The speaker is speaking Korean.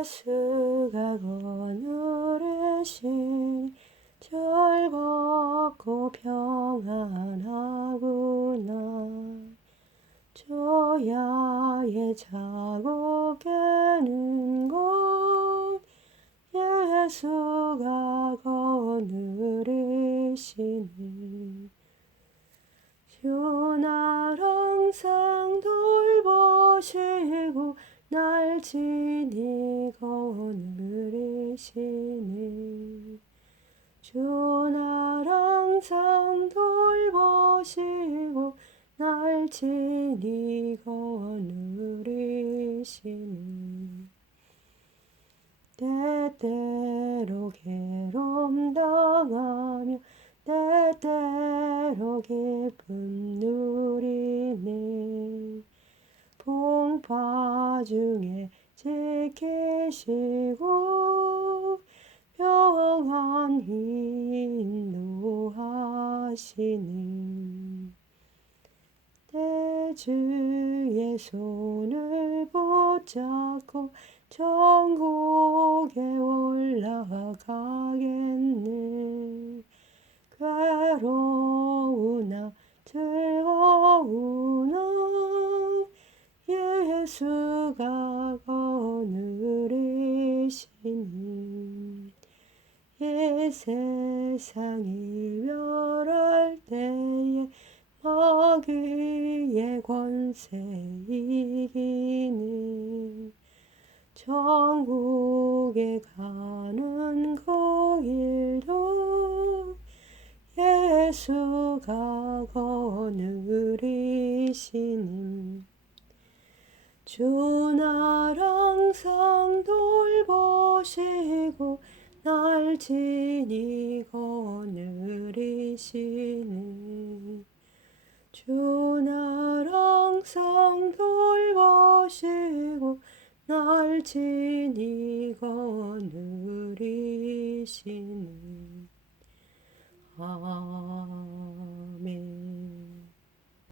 예수가 거느리신 즐겁고 평안하구나. 조야의 자고 깨는 곳 예수가 거느리시니 주날 항상 돌보시고 날 지니 거느리시니 주날 항상 돌보시고 날 지니 거느리시니 때때로 괴로움 당하며 때때로 기쁨 누리네 풍파 중에 지키시고 평안히 인도하시니 내 주의 손을 붙잡고 천국에 올라가겠네. 괴로우나 즐거우나 예수가 거느리시니 이 세상이 멸할 때에 마귀의 권세 이기니 천국에 가는 그 길도 예수가 거느리시니 주 날 항상 돌보시고 날 지니 거느리시니 주날 항상 돌보시고 날 지니 거느리시니 아